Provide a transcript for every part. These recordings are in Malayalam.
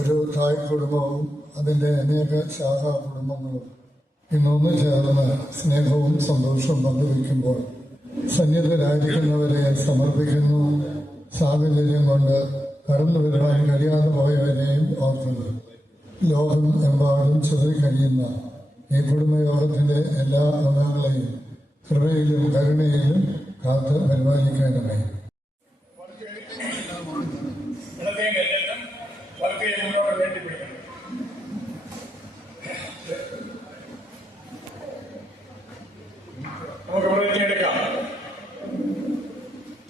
ഒരു തായ് കുടുംബവും അതിൻ്റെ അനേക ശാഖാ കുടുംബങ്ങളും ഇന്നൊന്നു ചേർന്ന് സ്നേഹവും സന്തോഷവും പങ്കുവയ്ക്കുമ്പോൾ സന്നിധരായിരിക്കുന്നവരെ സമർപ്പിക്കുന്നു. സാഹചര്യം കൊണ്ട് കടന്നു വരുവാൻ കഴിയാതെ പോയവരെയും ഓർക്കുന്നു. ലോകം എമ്പാടും ചിതറിക്കഴിയുന്ന ഈ കുടുംബയോഗത്തിന്റെ എല്ലാ അംഗങ്ങളെയും കൃപയിലും കരുണയിലും കാത്ത് പരിപാലിക്കണമേ. നമുക്ക് പ്രതിജ്ഞയെടുക്കാം.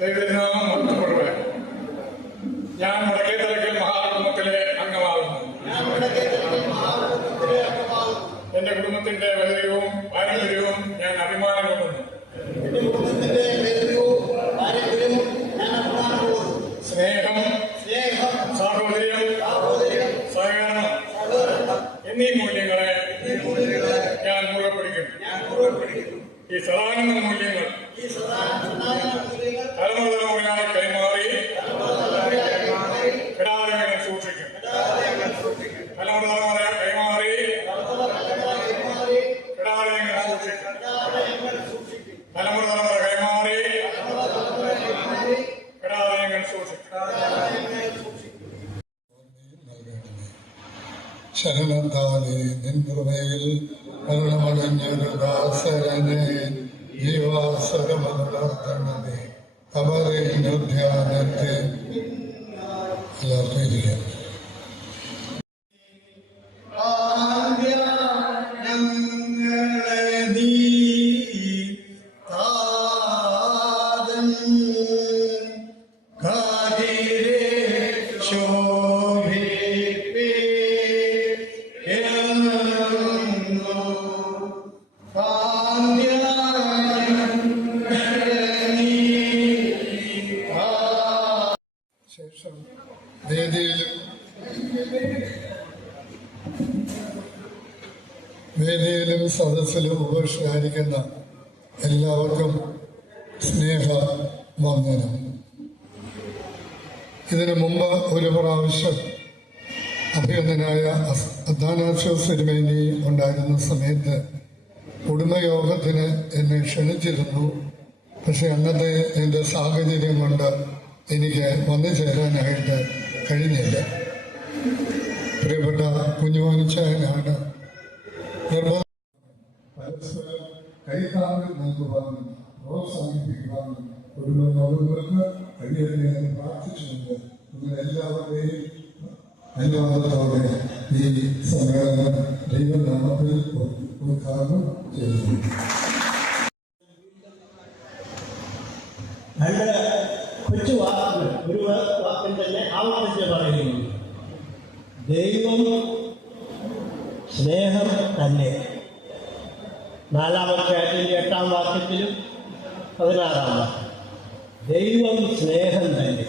ദൈവത്തിനാമം മഹത്വപ്പെടുക. ഞാൻ വടക്കേത്തലയ്ക്കൽ മഹാകുടുംബത്തിലെ അംഗമാകുന്നു. എന്റെ കുടുംബത്തിന്റെ വൈദ്യവും പാരമ്പര്യവും ഞാൻ അഭിമാനം കൊള്ളുന്നു. സ്നേഹം, സാഹോദര്യം, സഹകരണം എന്നീ മൂല്യങ്ങളെ ഞാൻ മുറുകെ പിടിക്കുന്നു. ഈ സദാനന്ദ മൂല്യങ്ങൾ തലമുറയായി കൈമാറി കിടാതെ സൂക്ഷിക്കും. തലമുറ കൈമാറി കിടാതെ സൂക്ഷിക്കും. തലമുറ കൈമാറി കിടാതെ സൂക്ഷിക്കും. ശരണത്താലെ നിൻകൃപയിൽ കരുണമടഞ്ഞൊരു ദാസരനെ ജീവാസരമനുണർത്തണമേ. അപരധ്യാനത്തെ എല്ലാവർക്കും ഇരിക്കാം. ശേഷം വേദിയിലും സദസ്സിലും ഉപേക്ഷിച്ചിരിക്കുന്ന എല്ലാവർക്കും സ്നേഹ വന്ദനം. ഇതിനു മുമ്പ് ഒരു പ്രാവശ്യം അഭിനന്ദനായ അദ്ദാനാശോസ് തിരുമേനി ഉണ്ടായിരുന്ന സമയത്ത് കുടുംബയോഗത്തിന് എന്നെ ക്ഷണിച്ചിരുന്നു. പക്ഷെ അന്നത്തെ എൻ്റെ സാഹചര്യം കൊണ്ട് എനിക്ക് വന്നു ചേരാനായിട്ട് കഴിഞ്ഞില്ല. പ്രിയപ്പെട്ട കുഞ്ഞുമോനിച്ചായനാണ് പരസ്പരം കൈത്താങ്ങൽ നൽകുവാനും പ്രോത്സാഹിപ്പിക്കുവാനും കുടുംബയോഗങ്ങൾക്ക് കഴിയട്ടെ എന്ന് പ്രാർത്ഥിച്ചുകൊണ്ട് നിങ്ങൾ എല്ലാവരുടെയും അനുവാദത്തോടെ ഈ സമ്മേളനം ദൈവനാമത്തിൽ ഉദ്ഘാടനം ചെയ്യുന്നു. കൊച്ചു വാക്കുകൾ ഒരു വാക്കിൽ തന്നെ ആവർത്തിച്ച് പറയുന്നു. ദൈവം സ്നേഹം തന്നെ. 4-ാം അധ്യായത്തിന്റെ 8-ാം വാക്യത്തിലും 16-ാം വാക്യം ദൈവം സ്നേഹം തന്നെ.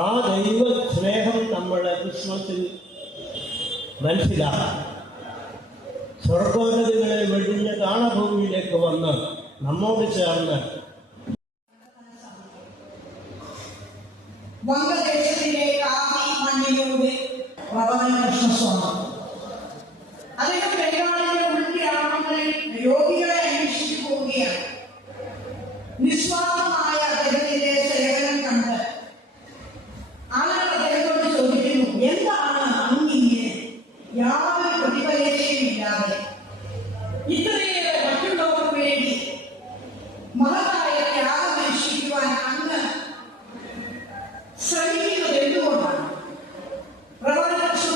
ആ ദൈവ സ്നേഹം നമ്മളെ ക്രിസ്മസിൽ മനസ്സിലാക്കാം. സ്വർഗോന്നതികളെ വെടിഞ്ഞ് താണഭൂമിയിലേക്ക് വന്ന് നമ്മോട് ചേർന്ന് വംഗദേശത്തിലെ കാവി മണ്ണിലൂടെ കൃഷ്ണസ്വാമി അദ്ദേഹം ബംഗാളിലെ ഉൾഗ്രാമങ്ങളിൽ രോഗികളെ അന്വേഷിച്ചു പോവുകയാണ്. നിസ്വാർത്ഥമായ അദ്ദേഹത്തിന്റെ സേവനം കണ്ട് ആളുകൾ അദ്ദേഹത്തോട് ചോദിക്കുന്നു, എന്താണ് അങ്ങിങ്ങനെ യാതൊരു പ്രതിഫലേക്ഷയുമില്ലാതെ ഇത്രയേറെ മറ്റുള്ളവർക്ക് വേണ്ടി മഹത്തായ ത്യാഗം അനുഷ്ഠിക്കുവാൻ അങ്ങ് ശ്രമിക്കുന്നത് എന്തുകൊണ്ടാണ്?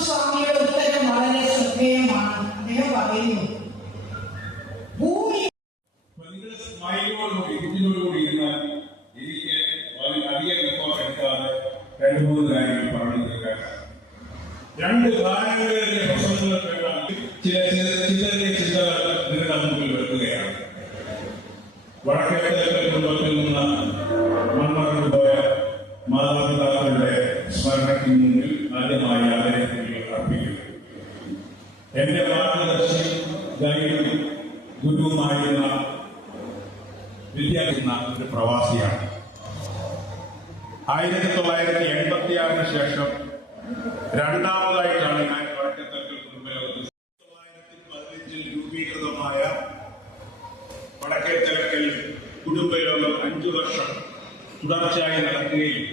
സ്വാമിയുടെ ഉത്തരം വളരെ ശ്രദ്ധേയമാണ്. അദ്ദേഹം പറയുന്നു, സ്മൈലോടുകൂടി കുഞ്ഞിനോടുകൂടി ഇരുന്നാൽ എനിക്ക് അധികം റിപ്പോർട്ട് എടുക്കാതെ 2-3 കാര്യങ്ങൾ പറഞ്ഞു തീർക്കാൻ 2 ഗാനങ്ങളുടെ പ്രസംഗങ്ങൾ കേൾക്കാൻ ചിതറിയ ചിന്തകൾ നിങ്ങളുടെ മുമ്പിൽ വെക്കുകയാണ്. വടക്കേത്തെ കുടുംബത്തിൽ നിന്ന് മൺമറന്നു പോയ മാതാപിതാക്കളുടെ സ്മരണയ്ക്ക് മുന്നിൽ ആദ്യമായി ആദരങ്ങൾ അർപ്പിക്കുന്നു. എന്റെ മാർഗദർശി ഗൈഡും ഗുരുവുമായിരുന്ന വിദ്യാർത്ഥിക്കുന്ന ഒരു പ്രവാസിയാണ്. 1986 ശേഷം രണ്ടാമതായിട്ടാണ് ഞാൻ വടക്കേത്തക്കൽ കുടുംബയോഗത്തിൽ 1915 രൂപീകൃതമായ വടക്കേത്തക്കൽ കുടുംബയോഗം 5 വർഷം തുടർച്ചയായി നടക്കുകയും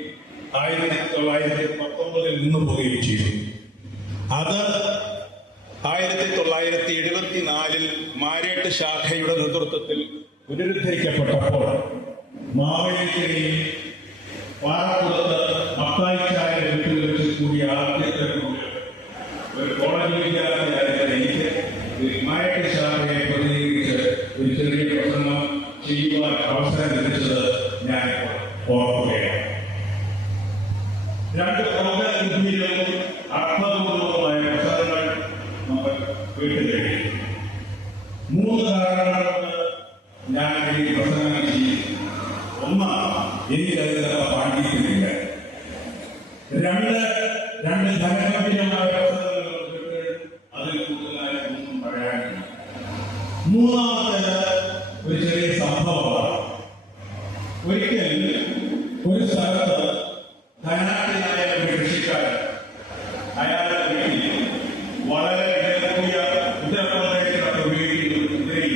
1919 നിന്ന് പോവുകയും ചെയ്തു. അത് 1974 മാരേട്ട് ശാഖയുടെ നേതൃത്വത്തിൽ പുനരുദ്ധരിക്കപ്പെട്ടപ്പോൾ മാവേലിക്കരയിൽ പാറപ്പുറത്ത് മത്തായിച്ചായ വീട്ടിൽ വെച്ച് കൂടിയ ആദ്യത്തെ ഒരു കോളേജ് വിദ്യാർത്ഥിയായിരുന്ന എനിക്ക് മാരേട്ട് ശാഖയെ പ്രതിനിധീകരിച്ച് ഒരു ചെറിയ പ്രസംഗം ചെയ്യുവാൻ അവസരം ലഭിച്ചത് ഞാൻ ഓർക്കുകയാണ്. 2 പ്രമുഖ അർത്ഥപൂർവമായ പ്രസംഗങ്ങൾ നമ്മൾ കേട്ടുകഴിഞ്ഞു. 3 കാരണങ്ങൾ കൊണ്ട് ഞാൻ ഈ പ്രസംഗം ചെയ്യും. 1, എനിക്കതിനുള്ള പാണ്ഡിത്യമില്ല. 2 ധനഗംഭീരമായ പ്രസംഗങ്ങൾ കേട്ട് അതിൽ കൂടുതലായി ഒന്നും പറയാനില്ല. 3-ാമത്തേത് ഒരു ചെറിയ സംഭവമാണ്. ഒരിക്കൽ ഒരു സ്ഥലത്ത് ധനാഢ്യനായ ഒരു കൃഷിക്കാരൻ അയാളുടെ വീട്ടിൽ വളരെ വിലകൂടിയ ഉത്തർപ്രദേശിലൊക്കെ ഉപയോഗിക്കുന്ന ഒരു കുതിരയിൽ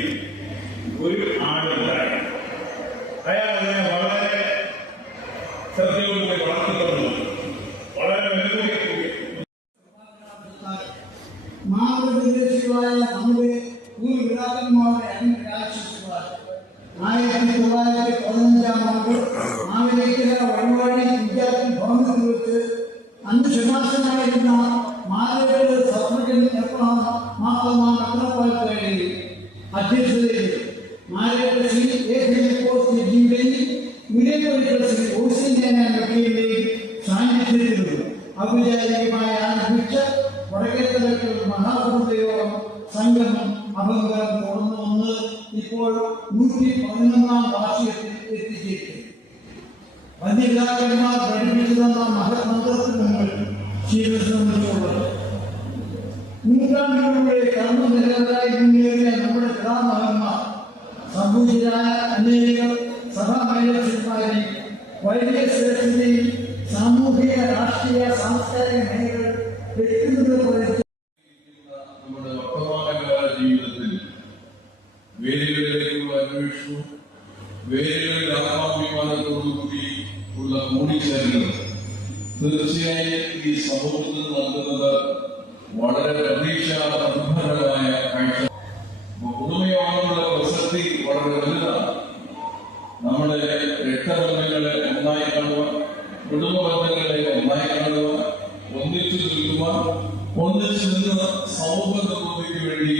ഒരു ആടുണ്ടായി. അയാൾ അതിനെ വളരെ ശ്രദ്ധയോടുകൂടി വളർത്തിക്കൊണ്ടു. വളരെ വിലകൂടിയ മാതൃദേശികളായ നമ്മുടെ പൂർവ്വപിതാക്കന്മാരുടെ അനുരാശിക്കുവാൻ 1915 മാവേലിക്കര വഴിവാടി വിദ്യാർത്ഥി ഭവനത്തിൽ വെച്ച് അന്ന് ശുഭാസനായിരുന്ന മാവേലിയുടെ സത്മജൻ മാർത്തമാപ്പായി അധ്യക്ഷതയിൽ മാവേലിയുടെ ശ്രീ ജിയുടെയും വിലയിരുത്തൽ ശ്രീ ഓസിന്റെയും സാന്നിധ്യത്തിലും ഔപചാരികമായി ആരംഭിച്ച വടക്കേത്തലക്കൽ മഹാഭൂതയോഗം സംഗമം അഭംഗം തുടർന്നു വന്ന് ഇപ്പോൾ 111-ാം വാർഷികത്തിൽ എത്തിച്ചിരിക്കുന്നു. വന്യപിതാക്കന്മാർ പഠിപ്പിച്ചു തന്ന മഹത്മന്ത്രത്തിന് മുമ്പിൽ ശീലശ്രമിച്ചുള്ളത് നൂറ്റാണ്ടുകളുടെ കർമ്മനിരതരായി മുന്നേറിയ നമ്മുടെ പിതാമഹന്മാർ സംഭൂജിതരായ അനേകം സഭാമേലന്മാരെയും വൈദിക ശ്രേഷ്ഠതയും സാമൂഹിക രാഷ്ട്രീയ സാംസ്കാരിക മേഖലകൾ വ്യക്തിത്വത്തെ നമ്മുടെ വർത്തമാനകാല ജീവിതത്തിൽ വേരുകളിലേക്കുള്ള അന്വേഷണവും വേരുകളിൽ ആത്മാഭിമാനത്തോടുകൂടി ഉള്ള കൂടിച്ചേരലും തീർച്ചയായും ഈ സമൂഹത്തിന് നൽകുന്നത് വളരെ പ്രതീക്ഷാനിർഭരമായ കാഴ്ച. പുതുമയോടുള്ള പ്രസക്തി വളരെ വലുതാണ്. നമ്മുടെ രക്തബന്ധങ്ങളെ ഒന്നായി കാണുവാൻ, കുടുംബബന്ധങ്ങളെ ഒന്നായി കാണുവാൻ, ഒന്നിച്ചു നിൽക്കുവാൻ, ഒന്നിച്ചു നിന്ന് സമൂഹ നിർമ്മിതിക്ക് വേണ്ടി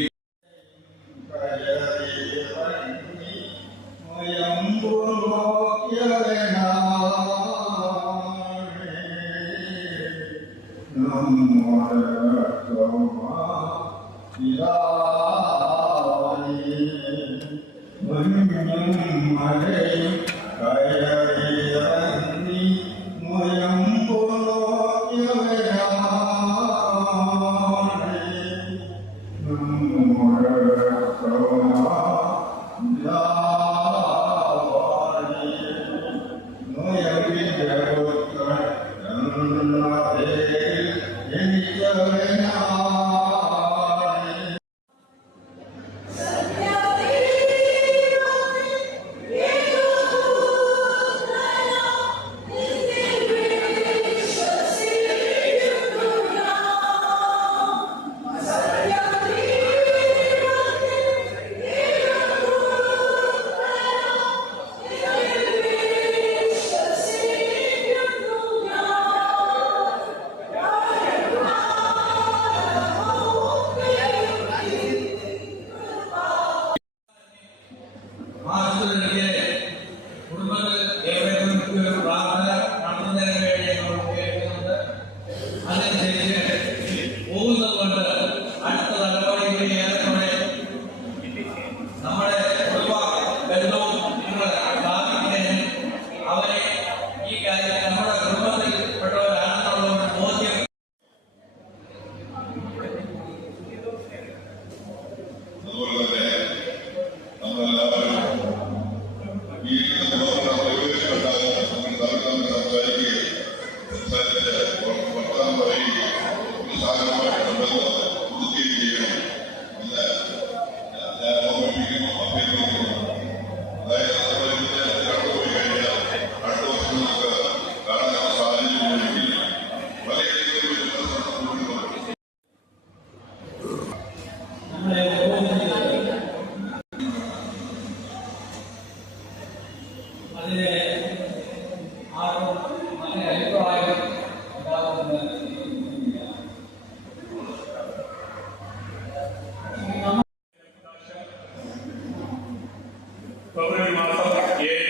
ഫെബ്രുവരി മാസം 7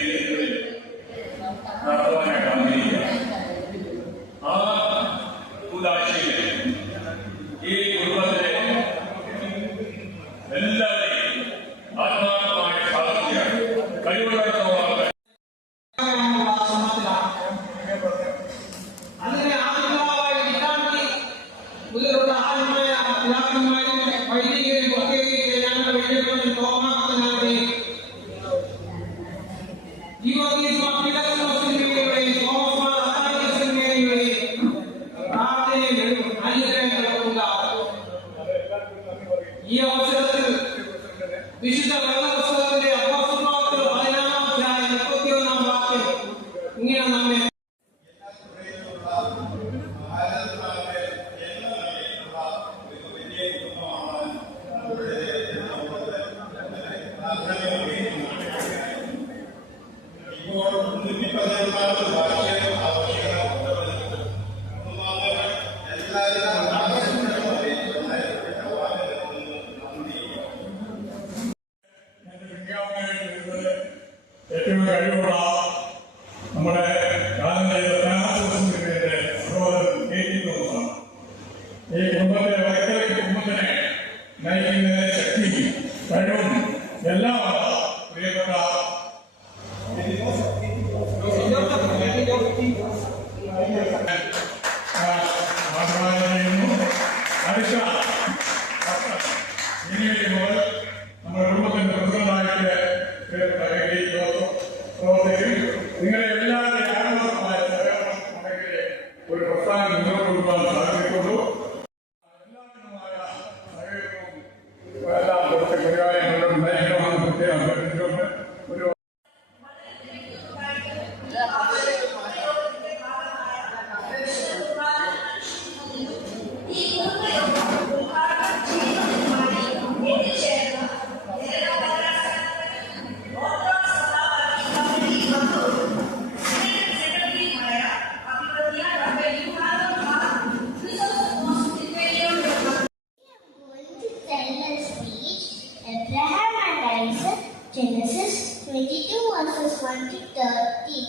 തീയതികളിൽ നടത്തുവാനായിട്ട് ആഗ്രഹിക്കുക. ആ കൂതാശയിൽ ഈ കുടുംബത്തിലെ എല്ലാവരെയും ആത്മാർത്ഥമായി സാധിക്കുക. കഴിവുള്ളിടത്തോളം അതിനെ ആത്മാവായ വിദ്യാർത്ഥി മുതലുള്ള ആത്മായ പിതാക്കന്മാരും വൈദികരും പ്രത്യേകിച്ച് ഞങ്ങളുടെ വൈദികരും തോമാക്കുന്നവരെയും ഈ അവസരത്തിൽ വിശുദ്ധ വേദപുസ്തകത്തിലെ അപ്പോസ്തലന്മാരുടെ 14-ാം അധ്യായം 31-ാം വാക്യം ഇങ്ങനെ നമ്മെ ഏറ്റവും കഴിവുള്ള നമ്മുടെ സഹോദരൻ കെ.ടി. തോമസാണ്. ഈ കുടുംബത്തെ വടക്കര കുടുംബത്തിനെ നയിക്കുന്നതിന് ശക്തിയും കഴിവും എല്ലാം പ്രിയപ്പെട്ട അടുത്ത ഇനി മുതൽ നമ്മുടെ കുടുംബത്തിന്റെ പ്രസിഡന്റായിട്ട് പ്രവർത്തിക്കും. നിങ്ങളെ എല്ലാവരുടെയും ആത്മാർത്ഥമായ സഹകരണം ഉണ്ടെങ്കിൽ ഒരു പ്രസ്ഥാനം മുന്നോട്ട് കൊണ്ടുപോകാൻ സാധിക്കുള്ളൂ. എല്ലാവിധമായ സഹകരണവും എല്ലാം കുറച്ച് കാര്യങ്ങളും ഉണ്ടായിരിക്കണമെന്ന് പ്രത്യേകം അഭ്യർത്ഥിച്ചുകൊണ്ട് ഒരു Genesis 22 verses 1 to 30.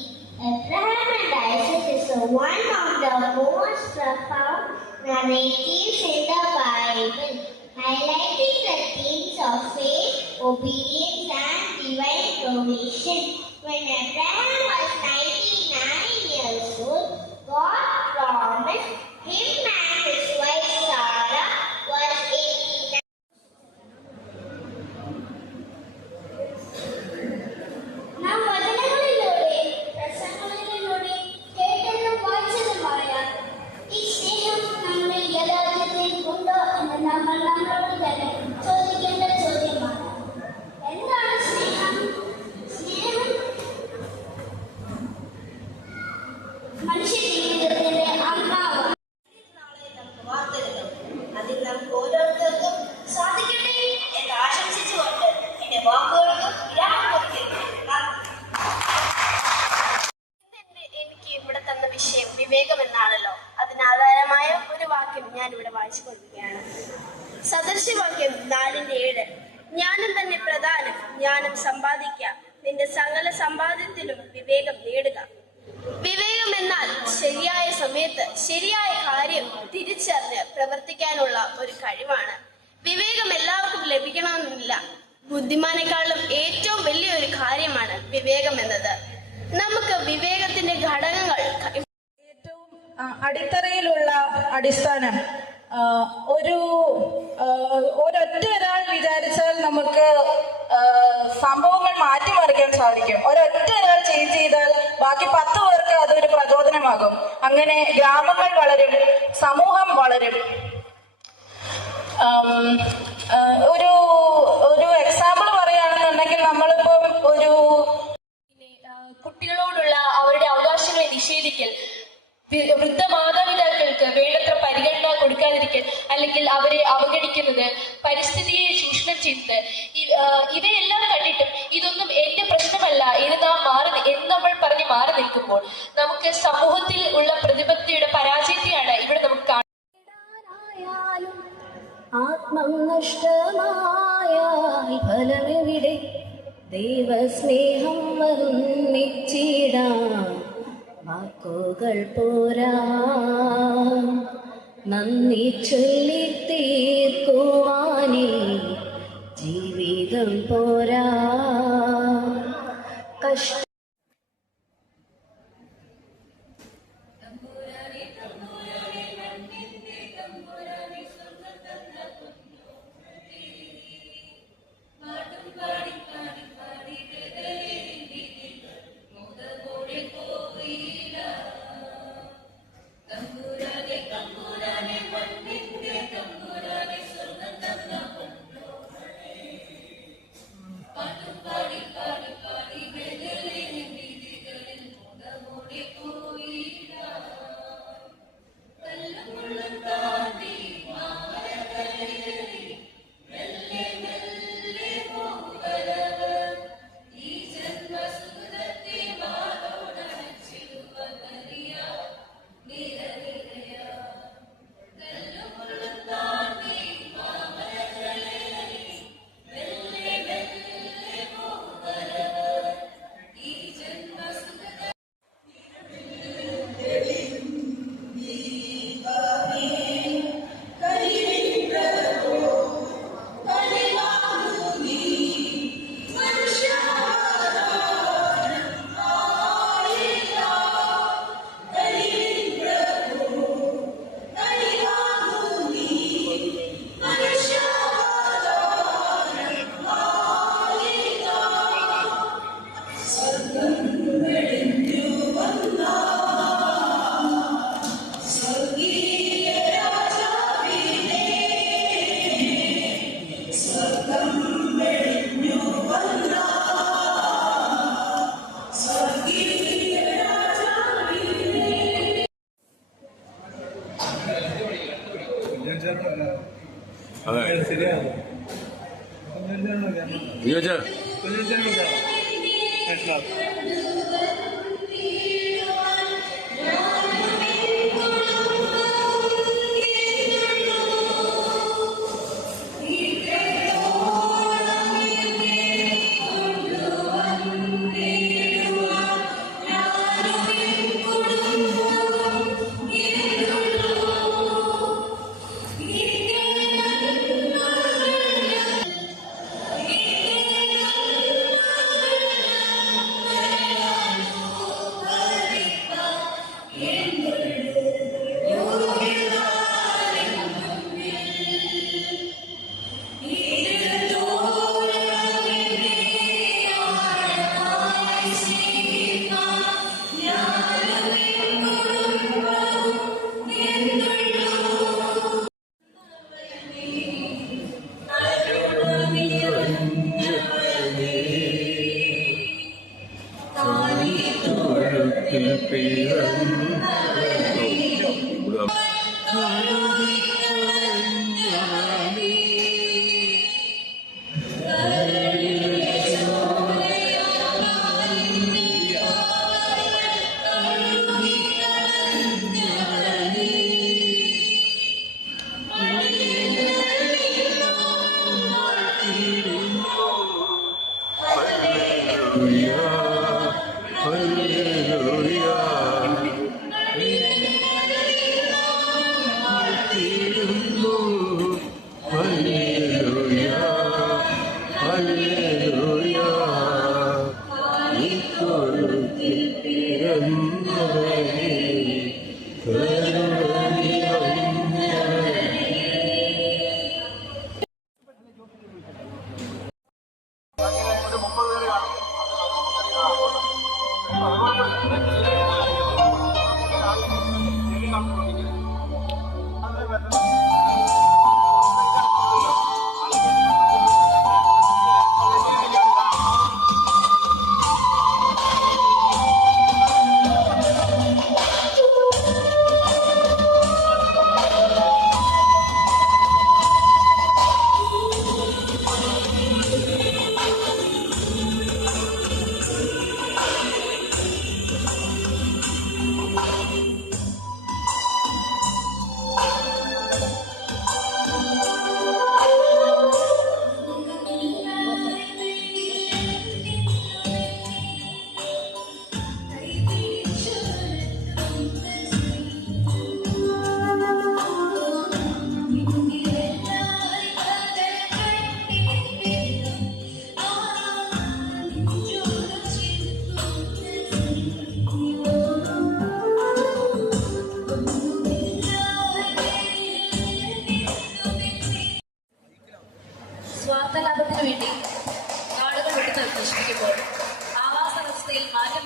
Abraham and Isaac is one of the most profound narratives in the Bible, highlighting the themes of faith, obedience, and divine provision. When Abraham was 99 years old, God promised him and his wife Sarah was 89. നാം വചനങ്ങളിലൂടെ പ്രസംഗങ്ങളിലൂടെ കേട്ടതും വായിച്ചതുമായ ഈ സ്നേഹം നമ്മിൽ യഥാർത്ഥത്തിൽ ഉണ്ടോ എന്ന് നമ്മൾ നമ്മളോട് തന്നെ ചോദിക്കേണ്ട ചോദ്യമാണ്. എന്താണ് സ്നേഹം? സ്നേഹം മനുഷ്യ ജീവിതത്തിന്റെ ആത്മാവാണ്. നാളെ നമുക്ക് വാർത്തെടുക്കാം. അതിൽ നമുക്ക് ഓരോരുത്തർക്കും സാധിക്കട്ടെ എന്ന് ആശംസിച്ചുകൊണ്ട് എന്റെ വാക്കുകൾക്ക് എനിക്ക് ഇവിടെ തന്ന വിഷയം വിവേകം എന്നാണല്ലോ. അതിനാധാരമായ ഒരു വാക്യം ഞാൻ ഇവിടെ വായിച്ചു കൊടുക്കുകയാണ്. സദൃശവാക്യം 4:7. ജ്ഞാനം തന്നെ പ്രധാനം, ജ്ഞാനം സമ്പാദിക്കുക, നിന്റെ സകല സമ്പാദ്യത്തിലും വിവേകം നേടുക. വിവേകം എന്നാൽ ശരിയായ സമയത്ത് ശരിയായ കാര്യം തിരിച്ചറിഞ്ഞ് പ്രവർത്തിക്കാനുള്ള ഒരു കഴിവാണ്. വിവേകം എല്ലാവർക്കും ലഭിക്കണമെന്നില്ല. ബുദ്ധിമാനേക്കാളും ഏറ്റവും വലിയൊരു കാര്യമാണ് വിവേകം എന്നത്. നമുക്ക് വിവേകത്തിന്റെ ഘടകങ്ങൾ ഏറ്റവും അടിത്തറയിലുള്ള അടിസ്ഥാനം ഒരൊറ്റ ഒരാൾ വിചാരിച്ചാൽ നമുക്ക് സംഭവങ്ങൾ മാറ്റിമറിക്കാൻ സാധിക്കും. ഒരൊറ്റ ഒരാൾ ചേഞ്ച് ചെയ്താൽ ബാക്കി 10 പേർക്ക് അതൊരു പ്രചോദനമാകും. അങ്ങനെ ഗ്രാമങ്ങൾ വളരും, സമൂഹം വളരും. ഒരു എക്സാമ്പിൾ പറയുകയാണെന്നുണ്ടെങ്കിൽ നമ്മളിപ്പം ഒരു കുട്ടികളോടുള്ള അവരുടെ അവകാശങ്ങളെ നിഷേധിക്കൽ, വൃദ്ധ മാതാപിതാക്കൾക്ക് വേണ്ടത്ര പരിഗണന കൊടുക്കാതിരിക്കൽ, അല്ലെങ്കിൽ അവരെ അവഗണിക്കുന്നത്, പരിസ്ഥിതിയെ ചൂഷണം ചെയ്യുന്നത്, ഇവയെല്ലാം കണ്ടിട്ടും ഇതൊന്നും എന്റെ പ്രശ്നമല്ല എന്ന് നമ്മൾ പറഞ്ഞ് മാറി നിൽക്കുമ്പോൾ നമുക്ക് സമൂഹത്തിൽ ഉള്ള പ്രതിബദ്ധതയുടെ പരാജയത്തെയാണ് ഇവിടെ നമുക്ക് കാണാൻ. ആത്മം നഷ്ടമായാൽ ഫലമെവിടെ? ദൈവസ്നേഹം വർണ്ണിച്ചിടാം വാക്കുകൾ പോരാ, നന്ദി ചൊല്ലി തീർക്കുവാനേ ജീവിതം പോരാ. കഷ്ട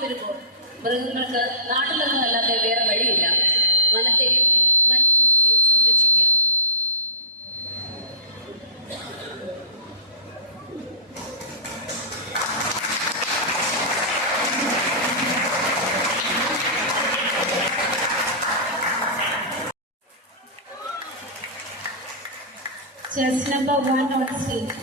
വരുമ്പോൾ മൃഗങ്ങൾക്ക് നാട്ടിലൊന്നുമല്ലാതെ വേറെ വഴിയില്ല. വനത്തെയും വന്യജീവികളെയും സംരക്ഷിക്കുക. Chess number 1 on stage.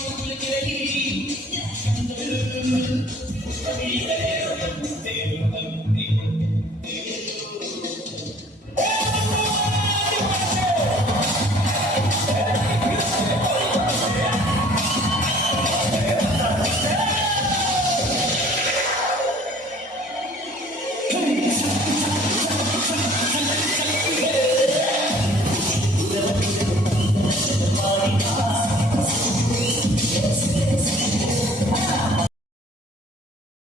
Thank you.